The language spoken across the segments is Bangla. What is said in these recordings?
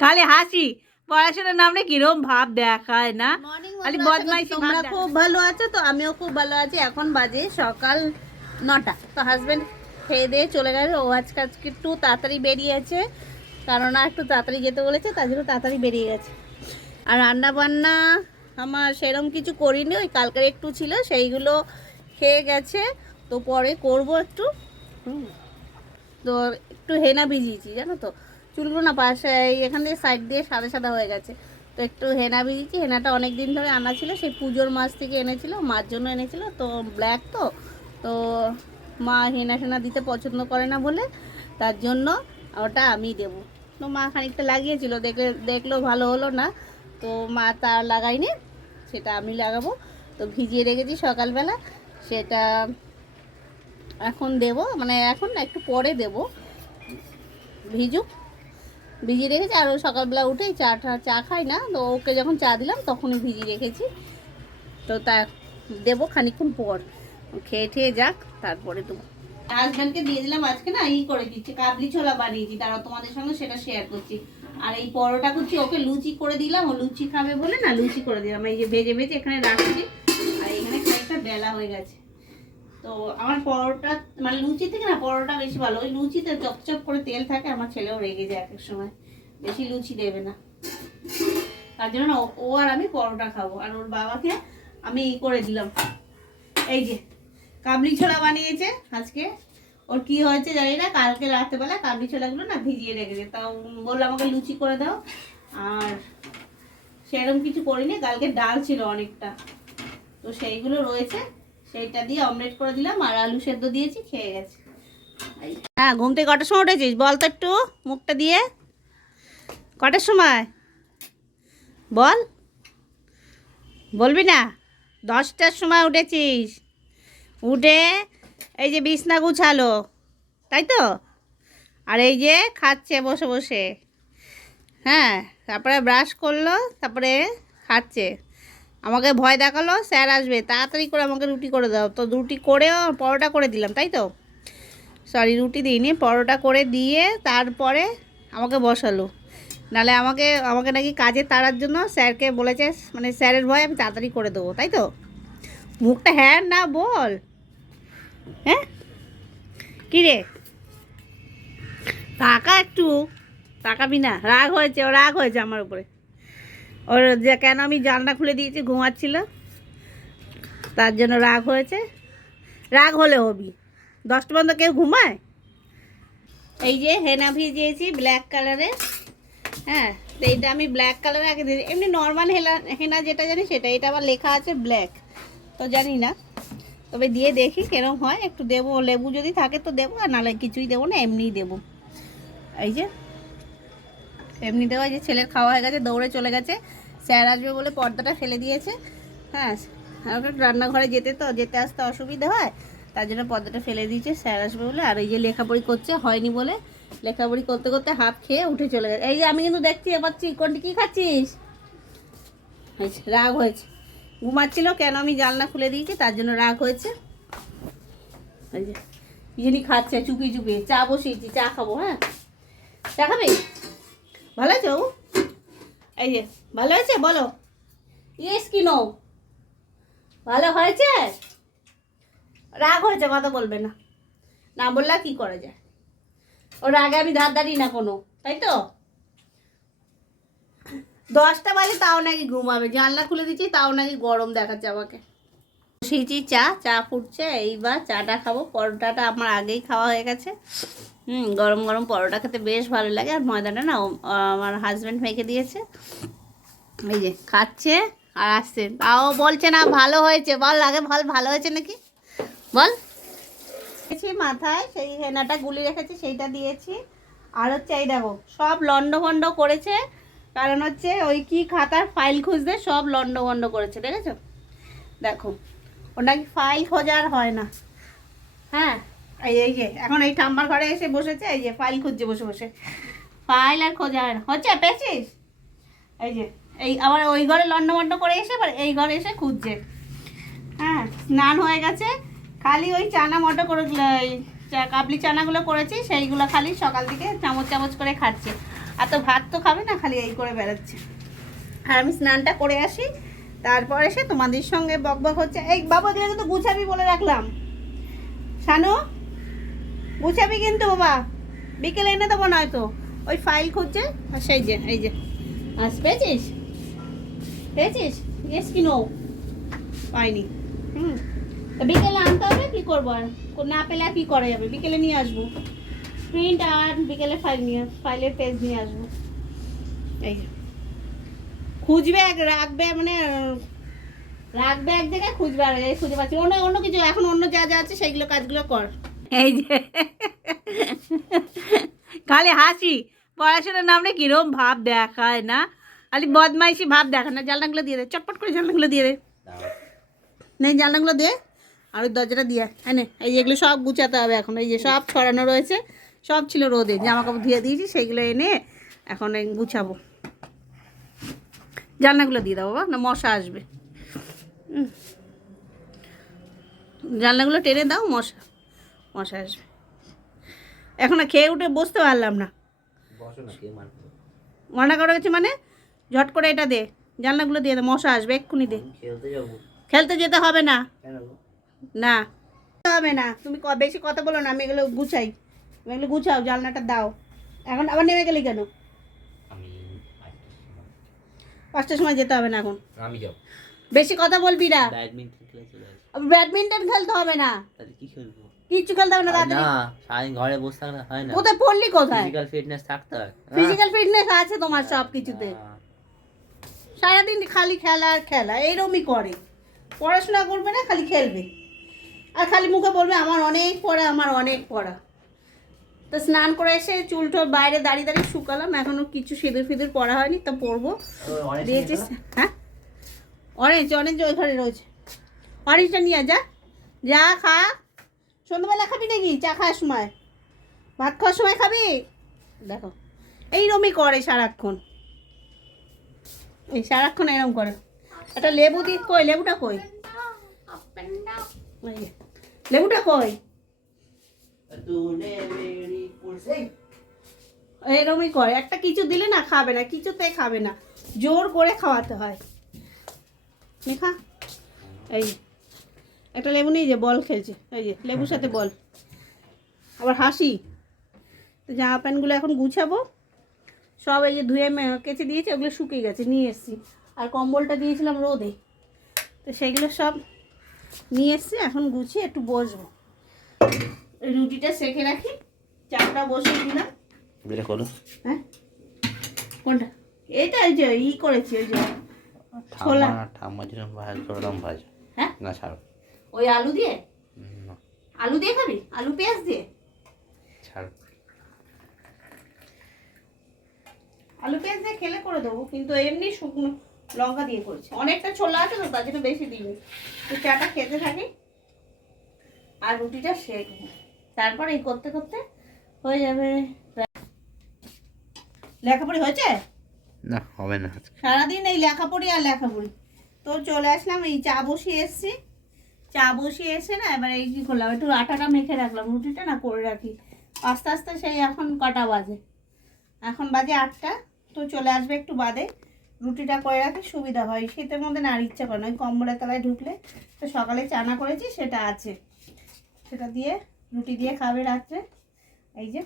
খালি হাসি, পড়াশোনার নামে কিরম ভাব দেখায় না, খালি বদমাইশি। তোমরা খুব ভালো আছো তো, আমিও খুব ভালো আছি। এখন বাজে সকাল 9টা। তো হাজবেন্ড খেয়ে দিয়ে চলে গেছে। ও আজকে একটু তাড়াতাড়ি বেরিয়েছে, কারণ একটু তাড়াতাড়ি যেতে বলেছে, তার জন্য তাড়াতাড়ি বেরিয়ে গেছে। আর রান্না বান্না আমার সেরকম কিছু করিনি, ওই কালকের একটু ছিল সেইগুলো খেয়ে গেছে। তো পরে করব একটু। তো একটু হেনা ভিজিয়েছি জানো তো, চুলগুলো না পাশে এখান থেকে সাইড দিয়ে সাদা সাদা হয়ে গেছে। তো একটু হেনা ভিজিয়েছি। হেনাটা অনেক দিন ধরে আনা ছিল, সেই পুজোর মাস থেকে এনেছিল, মার জন্য এনেছিল। তো ব্ল্যাক তো তো মা হেনা টেনা দিতে পছন্দ করে না বলে, তার জন্য ওটা আমি দেবো। তো মা খানিকটা লাগিয়েছিল, দেখলো ভালো হলো না, তো মা তার লাগাইনি, সেটা আমি লাগাবো। তো ভিজিয়ে রেখেছি সকালবেলা, সেটা এখন দেব, মানে এখন না একটু পরে দেব, ভিজুক। ভিজিয়ে রেখেছি। আর সকালবেলা উঠেই চা খাই না, তো ওকে যখন চা দিলাম তখনই ভিজিয়ে রেখেছি। তো তা দেবো খানিকক্ষণ পর, খেয়ে ঠেয়ে যাক, তারপরে দেবো। হাজব্যান্ডকে দিয়ে দিলাম আজকে না করে দিচ্ছি, কাবলি ছোলা বানিয়েছি, তারা তোমাদের সঙ্গে সেটা শেয়ার করছি। আর এই পরোটা করছি, ওকে লুচি করে দিলাম, ও লুচি খাবে বলে না লুচি করে দিলাম। এই যে ভেজে ভেজে এখানে রাখছি, আর এখানে খানিকটা বেলা হয়ে গেছে। তো আমার পরোটা মানে লুচি থেকে না পরোটা বেশি ভালো। ওই লুচিতে চপচপ করে তেল থাকে, আমার ছেলেও রেগে যায় এক সময়, বেশি লুচি দেবে না, তার জন্য না ও আর আমি পরোটা খাবো। আর ওর বাবাকে আমি করে দিলাম, এই যে কাবলি ছোলা বানিয়েছে আজকে। ওর কি হয়েছে জানি না, কালকে রাত্রেবেলা কাবলি ছোলাগুলো না ভিজিয়ে রেখেছে, তাও বললো আমাকে লুচি করে দাও। আর সেরকম কিছু করিনি, কালকে ডাল ছিল অনেকটা, তো সেইগুলো রয়েছে, সেইটা দিয়ে অমলেট করে দিলাম। আর আলু সেদ্ধ দিয়েছি, খেয়ে গেছে। হ্যাঁ, ঘুম থেকে কটার সময় উঠেছিস বল তো একটু, মুখটা দিয়ে কটার সময় বল, বলবি না? 10টার সময় উঠেছিস, উঠে এই যে বিছনা গুছালো, তাই তো? আর এই যে খাচ্ছে বসে বসে, হ্যাঁ, তারপরে ব্রাশ করলো, তারপরে খাচ্ছে। আমাকে ভয় দেখালো স্যার আসবে, তাড়াতাড়ি করে আমাকে রুটি করে দাও। তো রুটি করেও পরোটা করে দিলাম, তাই তো? সরি, রুটি দিইনি, পরোটা করে দিয়ে তারপরে আমাকে বসালো। নাহলে আমাকে আমাকে নাকি কাজে তাড়ার জন্য স্যারকে বলেছে, মানে স্যারের ভয় আমি তাড়াতাড়ি করে দেবো, তাই তো? মুখটা হ্যাঁ না বল, হ্যাঁ কী রে, টাকা একটু তাকাবি না? রাগ হয়েছে, ও রাগ হয়েছে আমার উপরে। ওর যে কেন আমি জানলা খুলে দিয়েছি, ঘুমাচ্ছিল, তার জন্য রাগ হয়েছে। রাগ হলে হবি, 10টা পর্যন্ত কেউ ঘুমায়? এই যে হেনা ভিজিয়েছি ব্ল্যাক কালারের, হ্যাঁ, তো এইটা আমি ব্ল্যাক কালারে আগে দিই, এমনি নর্মাল হেনা যেটা জানি সেটা, এটা আবার লেখা আছে ব্ল্যাক, তো জানি না, তবে দিয়ে দেখি কেরম হয়। একটু দেবো, লেবু যদি থাকে তো দেবো, আর নাহলে কিছুই দেবো না, এমনিই দেবো। এই যে এমনি দেওয়া, যে ছেলের খাওয়া হয়ে গেছে, দৌড়ে চলে গেছে, স্যার আসবে বলে পর্দাটা ফেলে দিয়েছে। হ্যাঁ, ওকে রান্নাঘরে যেতে আসতে অসুবিধা হয়, তার জন্য পর্দাটা ফেলে দিয়েছে, স্যার আসবে বলে। আর এই যে লেখাপড়ি করছে, হয়নি বলে লেখাপড়ি করতে করতে হাফ খেয়ে উঠে চলে গেছে। এই যে আমি কিন্তু দেখছি এবার কোনটি কী খাচ্ছিস, রাগ হয়েছে, ঘুমাচ্ছিল, কেন আমি জানলা খুলে দিয়েছি তার জন্য রাগ হয়েছে। এই যে যিনি খাচ্ছে চুপি চুপি, চা বসিয়েছি, চা খাবো। হ্যাঁ, চা খাবে? ভালো আছে ও? এই যে ভালো হয়েছে বলো, ইয়েস কি নো? ভালো হয়েছে? রাগ হয়েছে, কথা বলবে না, না বললে কি করা যায়? ওর আগে আমি ধার ধারি না কোনো, তাই তো? 10টা বাজে তাও নাকি ঘুমাবে, জানলা খুলে দিচ্ছি তাও নাকি গরম দেখাচ্ছে আমাকে। বসিয়েছি চা ফুটছে, এইবার চাটা খাবো। পরোটাটা আমার আগেই খাওয়া হয়ে গেছে। গরম গরম পরোটা খেতে বেশ ভালো লাগে। আর ময়দাটা না আমার হাজব্যান্ড মেখে দিয়েছে, এই যে খাচ্ছে আর আসছে, তাও বলছে না ভালো হয়েছে। বল আগে, ভালো হয়েছে নাকি বল। মাথায় সেই হেনাটা গুলি রেখেছি, সেইটা দিয়েছি। আর হচ্ছে এই দেখো সব লন্ডভন্ড করেছে, কারণ হচ্ছে ওই কি খাতার ফাইল খুঁজতে সব লন্ডভন্ড করেছে, দেখেছো? দেখো ওটা কি ফাইল খোঁজার হয় না। হ্যাঁ, এই যে এখন এই ঠাম্মার ঘরে এসে বসেছে, এই যে ফাইল খুঁজছে বসে বসে, ফাইল আর খোঁজা হয় না। হচ্ছে পেয়েছিস? এই যে এই আবার ওই ঘরে লন্ডভন্ড করে এসে এবার এই ঘরে এসে খুঁজছে। হ্যাঁ, স্নান হয়ে গেছে, খালি ওই চানা মটো করে কাবলি চানাগুলো করেছি, সেইগুলো খালি সকাল থেকে চামচ চামচ করে খাচ্ছে। আর তো ভাত তো খাবে না, খালি এই করে বেড়াচ্ছে। আর আমি স্নানটা করে আসি, তারপর এসে তোমাদের সঙ্গে বকবক হচ্ছে। এই বাবা এগুলো কিন্তু গুছাবি বলে রাখলাম, শানু গুছাবি কিন্তু বাবা, বিকেলে এনে দেবো নয়তো। ওই ফাইল খুঁজছে, আর সেই যে এই যে আজ পেয়েছিস, পেয়েছিস? ইয়েস কি নো? পাইনি। তা বিকেলে আনতে হবে, কী করবো আর, না পেলে আর কী করা যাবে, বিকেলে নিয়ে আসবো প্রিন্ট, আর বিকেলে ফাইলের পেজ নিয়ে আসবো। এই যে খুঁজবে রাখবে, মানে রাখবে এক জায়গায়, খুঁজবে আর এই খুঁজে পাচ্ছি অন্য অন্য কিছু। এখন অন্য যা যা আছে সেইগুলো কাজগুলো কর। এই যে খালি হাসি, পড়াশোনার নামে কিরম ভাব দেখায় না, খালি বদমাইশি ভাব দেখায় না। জানলাগুলো দিয়ে দে, চটপট করে জানলাগুলো দিয়ে দে, নেই জানলাগুলো দে, আর ওই দরজাটা দিয়ে এনে। এই যেগুলো সব গুছাতে হবে এখন, এই যে সব ছড়ানো রয়েছে, সব ছিল রোদে, জামা কাপড় ধুয়ে দিয়েছি, সেইগুলো এনে এখন গুছাবো। জানলাগুলো দিয়ে দাও বাবা, না মশা আসবে। জানলাগুলো টেনে দাও, মশা আসবে। এখন খেয়ে উঠে বসতে পারলাম না, মানা করে গেছে মানে ঝট করে এটা দে, জানলাগুলো দিয়ে দে, মশা আসবে এক্ষুনি দে। খেলতে যেতে হবে না, না হবে না, তুমি বেশি কথা বলো না, আমি এগুলো গুছাই, তুমি এগুলো গুছাও, জানলাটা দাও। এখন আবার নেমে গেলি কেন? 5টার সময় যেতে হবে না, এখন আমি যাব। বেশি কথা বলবি না, ব্যাডমিন্টন খেলতে হবে না, তাহলে কি খেলবো? কিচ্ছু খেলতে হবে না। না, সারাদিন ঘরে বসে থাকলে হয় না, কোথায় পড়লি, কোথায় ফিজিক্যাল ফিটনেস থাকতে হয়। ফিজিক্যাল ফিটনেস আছে তোমার সব কিছুতে, সারাদিন খালি খেলা আর খেলা, এইরকমই করে। পড়াশোনা করবে না, খালি খেলবে, আর খালি মুখে বলবে আমার অনেক পড়া, আমার অনেক পড়া। তো স্নান করে এসে চুল টুল বাইরে দাঁড়িয়ে দাঁড়িয়ে শুকালাম, এখনও কিছু সিঁদুর ফিঁদুর পড়া হয়নি, তা পরবো। দিয়েছিস? হ্যাঁ, অরেঞ্জ ওই ঘরে রয়েছে, অরেঞ্জটা নিয়ে যা, যা খা। সন্ধ্যাবেলা খাবি নাকি? চা খাওয়ার সময়, ভাত খাওয়ার সময় খাবি? দেখো এইরকমই করে সারাক্ষণ, এই সারাক্ষণ এরকম করে। একটা লেবু দি, কই লেবুটা কই, লেবুটা কই? এরকমই করে, একটা কিছু দিলে না খাবে না, কিছুতে খাবে না, জোর করে খাওয়াতে হয়। খা, এই একটা লেবু নিয়ে যে বল খেলছে, এই যে লেবুর সাথে বল, আবার হাসি। তো জামা প্যান্টগুলো এখন গুছাবো সব, এই যে ধুয়ে কেচে দিয়েছি, ওগুলো শুকিয়ে গেছে, নিয়ে এসেছি। আর কম্বলটা দিয়েছিলাম রোদে, তো সেইগুলো সব নিয়ে এসেছি, এখন গুছিয়ে একটু বসবো। রুটিটা সেঁকে রাখি, চাটা বসিয়ে দিলাম। হ্যাঁ কোনটা? এইটা এই যে করেছি, ওই যে ছোলা, ঠাম্মা যেরকম ভাজা ওরকম ভাজা। হ্যাঁ না ছাড়ো, ওই আলু দিয়ে, আলু দিয়ে খাবি, আলু পেঁয়াজ দিয়ে? ছাড়ো, আলু পেঁয়াজ দিয়ে খেলে করে দেবো, কিন্তু এমনি শুকনো লঙ্কা দিয়ে করেছি। অনেকটা ছোলা আছে তো, তার জন্য বেশি দিইনি। তো চাটা খেতে থাকি আর রুটিটা সেঁকবো, তারপর এই করতে করতে হয়ে যাবে। লেখাপড়ি হয়েছে? না হবে না, সারাদিন এই লেখাপড়ি আর লেখাপড়ি। তো চলে আসলাম, এই চা বসিয়ে এসছি, চা বসিয়ে এসে না এবার এই কী করলাম, একটু আটাটা মেখে রাখলাম, রুটিটা না করে রাখি আস্তে আস্তে। সেই এখন কটা বাজে, এখন বাজে 8টা, তো চলে আসবে একটু বাদে। রুটিটা করে রাখি, সুবিধা হয়, শীতের মধ্যে না আর ইচ্ছা করে না, ওই কম্বলের তলায় ঢুকলে। তো সকালে চানা করেছি, সেটা আছে, সেটা দিয়ে রুটি দিয়ে খাবে রাত্রে। এই যে,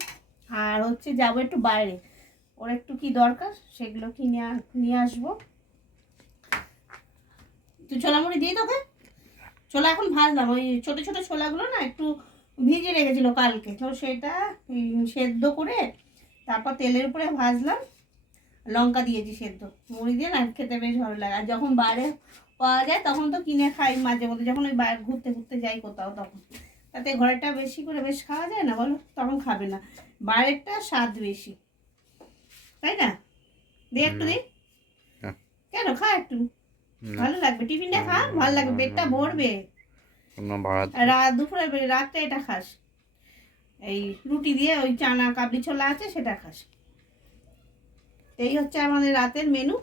আর হচ্ছে যাবো একটু বাইরে, ওর একটু কি দরকার সেগুলো কিনে নিয়ে আসবো। তুই ছোলা মুড়ি দিয়ে তোকে, ছোলা এখন ভাজলাম, ওই ছোটো ছোটো ছোলাগুলো না একটু ভিজে রেখেছিল কালকে, তো সেটা সেদ্ধ করে তারপর তেলের উপরে ভাজলাম, লঙ্কা দিয়েছি সেদ্ধ, মুড়ি দিয়ে না খেতে বেশ ভালো লাগে। আর যখন বাইরে পাওয়া যায় তখন তো কিনে খাই মাঝে মধ্যে, যখন ওই বাইরে ঘুরতে ঘুরতে যাই কোথাও, তখন তাতে ঘরেরটা বেশি করে বেশ খাওয়া যায় না বলো, তখন খাবে না, বাইরেরটা স্বাদ বেশি, তাই না? দিয়ে একটু দিই, কেন খা একটু, ভালো লাগবে, টিফিনটা খা, ভালো লাগবে, পেটটা ভরবে। দুপুরে রাত্রে এটা খাস, এই রুটি দিয়ে ওই চানা কাবলি ছোলা আছে সেটা খাস। এই হচ্ছে আমাদের রাতের মেনু।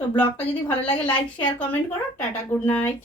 তো ব্লগটা যদি ভালো লাগে লাইক শেয়ার কমেন্ট করো। Tata, good night.